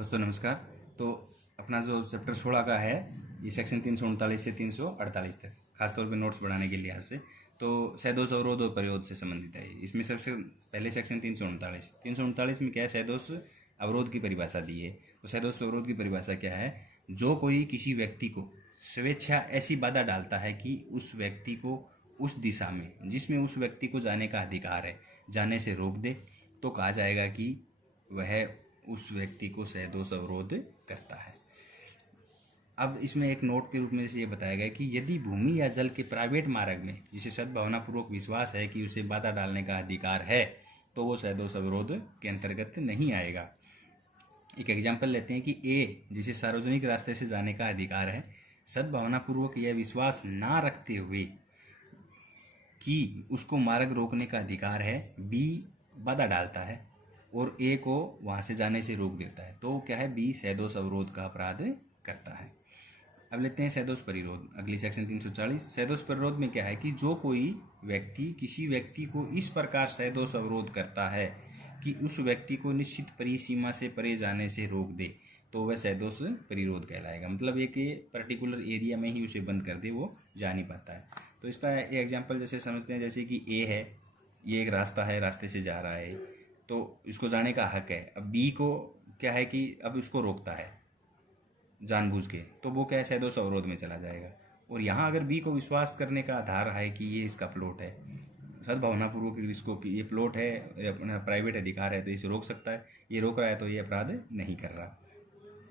दोस्तों नमस्कार। तो अपना जो चैप्टर 16 का है ये सेक्शन 339 से 348 तक खासतौर पे नोट्स बढ़ाने के लिहाज से तो सैदोष अवरोध और परिरोध से संबंधित है। इसमें सबसे पहले सेक्शन 339 में क्या है, सैदोष अवरोध की परिभाषा दी है। तो सैदोष अवरोध की परिभाषा क्या है, जो कोई किसी व्यक्ति को स्वेच्छा ऐसी बाधा डालता है कि उस व्यक्ति को उस दिशा में जिसमें उस व्यक्ति को जाने का अधिकार है जाने से रोक दे, तो कहा जाएगा कि वह उस व्यक्ति को सैदोष अवरोध करता है। अब इसमें एक नोट के रूप में ये बताया गया कि यदि भूमि या जल के प्राइवेट मार्ग में जिसे सद्भावनापूर्वक विश्वास है कि उसे बाधा डालने का अधिकार है तो वो सैदोष अवरोध के अंतर्गत नहीं आएगा। एक एग्जाम्पल लेते हैं कि ए जिसे सार्वजनिक रास्ते से जाने का अधिकार है, सद्भावनापूर्वक यह विश्वास ना रखते हुए कि उसको मार्ग रोकने का अधिकार है, बी बाधा डालता है और ए को वहाँ से जाने से रोक देता है, तो क्या है, बी सैदोष अवरोध का अपराध करता है। अब लेते हैं सैदोष परिरोध, अगली सेक्शन 340। सैदोष परिरोध में क्या है कि जो कोई व्यक्ति किसी व्यक्ति को इस प्रकार सैदोष अवरोध करता है कि उस व्यक्ति को निश्चित परिसीमा से परे जाने से रोक दे, तो वह सैदोष परिरोध कहलाएगा। मतलब एक पर्टिकुलर एरिया में ही उसे बंद कर दे, वो जा नहीं पाता है। तो इसका एग्जाम्पल जैसे समझते हैं, जैसे कि ए है, ये एक रास्ता है, रास्ते से जा रहा है तो इसको जाने का हक है। अब बी को क्या है कि अब उसको रोकता है जानबूझ के, तो वो क्या है, सैदोष अवरोध में चला जाएगा। और यहाँ अगर बी को विश्वास करने का आधार है कि ये इसका प्लॉट है, सद्भावनापूर्वक इसको कि ये प्लॉट है, अपना प्राइवेट अधिकार है, तो इसे रोक सकता है, ये रोक रहा है तो ये अपराध नहीं कर रहा।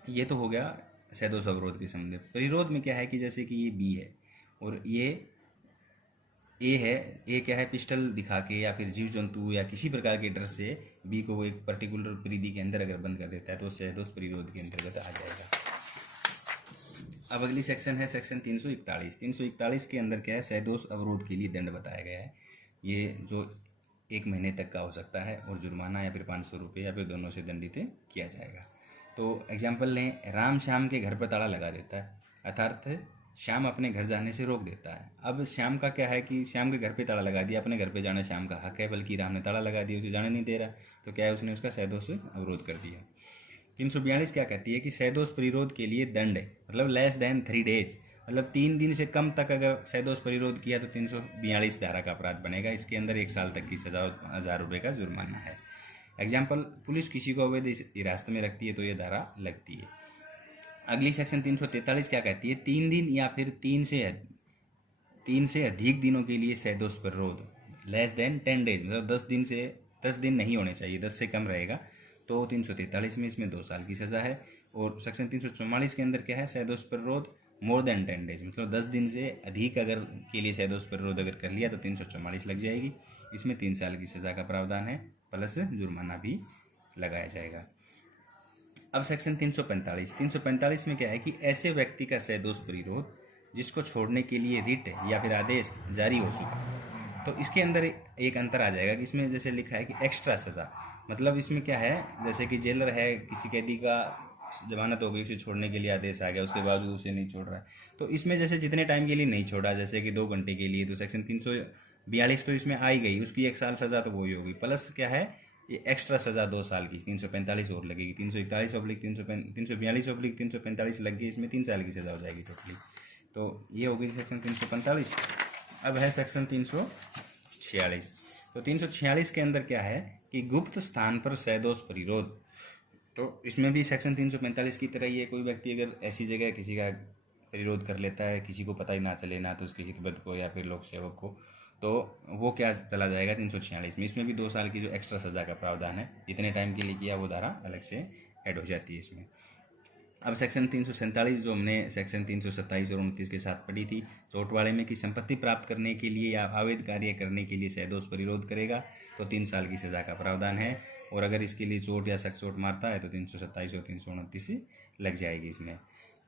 ये तो हो गया सैदोष अवरोध के संबंध। परिरोध में क्या है कि जैसे कि ये बी है और ये ए है, ए क्या है, पिस्टल दिखा के या फिर जीव जंतु या किसी प्रकार के डर से बी को वो एक पर्टिकुलर परिधि के अंदर अगर बंद कर देता है तो सैदोष परिरोध के अंतर्गत आ जाएगा। अब अगली सेक्शन है सेक्शन 341 के अंदर क्या है, सैदोष अवरोध के लिए दंड बताया गया है। ये जो 1 महीने तक का हो सकता है और जुर्माना या फिर 500 रुपये या फिर दोनों से दंडित किया जाएगा। तो एग्जाम्पल लें, राम श्याम के घर पर ताला लगा देता है, अर्थात श्याम अपने घर जाने से रोक देता है। अब श्याम का क्या है कि श्याम के घर पे ताला लगा दिया, अपने घर पे जाना श्याम का हक है, बल्कि राम ने ताला लगा दिया, उसे जाने नहीं दे रहा, तो क्या है, उसने उसका सैदोष अवरोध कर दिया। 342 क्या कहती है कि सैदोष परिरोध के लिए दंड है, मतलब लेस देन 3 डेज, मतलब 3 दिन से कम तक अगर सैदोष परिरोध किया तो 342 धारा का अपराध बनेगा। इसके अंदर 1 साल तक की सजा, 1000 रुपये का जुर्माना है। एग्जाम्पल, पुलिस किसी को अवैध हिरासत में रखती है तो ये धारा लगती है। अगली सेक्शन 343 क्या कहती है, 3 दिन या फिर 3 से अधिक दिनों के लिए सैदोष परिरोध, लेस देन 10 डेज, मतलब 10 दिन नहीं होने चाहिए, 10 से कम रहेगा, तो 343 में इसमें 2 साल की सज़ा है। और सेक्शन 344 के अंदर क्या है, सैदोष परिरोध मोर देन 10 डेज, मतलब 10 दिन से अधिक अगर के लिए सैदोष परिरोध अगर कर लिया तो 344 लग जाएगी। इसमें 3 साल की सज़ा का प्रावधान है, प्लस जुर्माना भी लगाया जाएगा। अब सेक्शन 345 में क्या है कि ऐसे व्यक्ति का सैदोष परिरोध जिसको छोड़ने के लिए रिट या फिर आदेश जारी हो चुका, तो इसके अंदर एक अंतर आ जाएगा कि इसमें जैसे लिखा है कि एक्स्ट्रा सज़ा, मतलब इसमें क्या है, जैसे कि जेलर है, किसी कैदी का जमानत हो गई, उसे छोड़ने के लिए आदेश आ गया, उसके बावजूद उसे नहीं छोड़ रहा है, तो इसमें जैसे जितने टाइम के लिए नहीं छोड़ा, जैसे कि 2 घंटे के लिए, तो सेक्शन 342 तो इसमें आई गई, उसकी 1 साल सज़ा तो वही होगी, प्लस क्या है, ये एक्स्ट्रा सज़ा 2 साल की 345 और लगेगी, 342/345 लग गई, इसमें 3 साल की सज़ा हो जाएगी टोटली। तो ये हो गई सेक्शन 345। अब है सेक्शन 346। तो 346 के अंदर क्या है कि गुप्त स्थान पर सैदोष परिरोध, तो इसमें भी सेक्शन 345 की तरह ही है, कोई व्यक्ति अगर ऐसी जगह किसी का परिरोध कर लेता है, किसी को पता ही ना चले, ना तो उसके हितबद्ध को या फिर लोक सेवक को, तो वो क्या चला जाएगा 346 में। इसमें भी 2 साल की जो एक्स्ट्रा सज़ा का प्रावधान है, जितने टाइम के लिए किया वो धारा अलग से ऐड हो जाती है इसमें। अब सेक्शन 347 जो हमने सेक्शन 327 और 29 के साथ पढ़ी थी, चोट वाले में कि संपत्ति प्राप्त करने के लिए या अवैध कार्य करने के लिए सैदोष परिरोध करेगा तो 3 साल की सज़ा का प्रावधान है, और अगर इसके लिए चोट या शख्स चोट मारता है तो 327 और 329 लग जाएगी इसमें।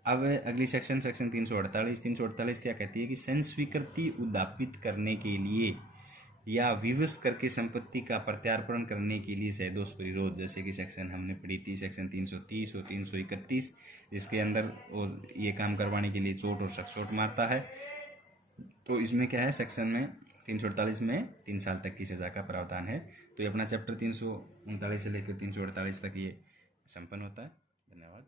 अब अगली सेक्शन 348 क्या कहती है कि संस्वीकृति उद्यापित करने के लिए या विवश करके संपत्ति का प्रत्यार्पण करने के लिए सैदोष परिरोध, जैसे कि सेक्शन हमने पढ़ी थी सेक्शन 330 और 331, जिसके अंदर और ये काम करवाने के लिए चोट और शख्स चोट मारता है, तो इसमें क्या है, सेक्शन में 348 में 3 साल तक की सज़ा का प्रावधान है। तो ये अपना चैप्टर 339 से लेकर 348 तक ये संपन्न होता है। धन्यवाद।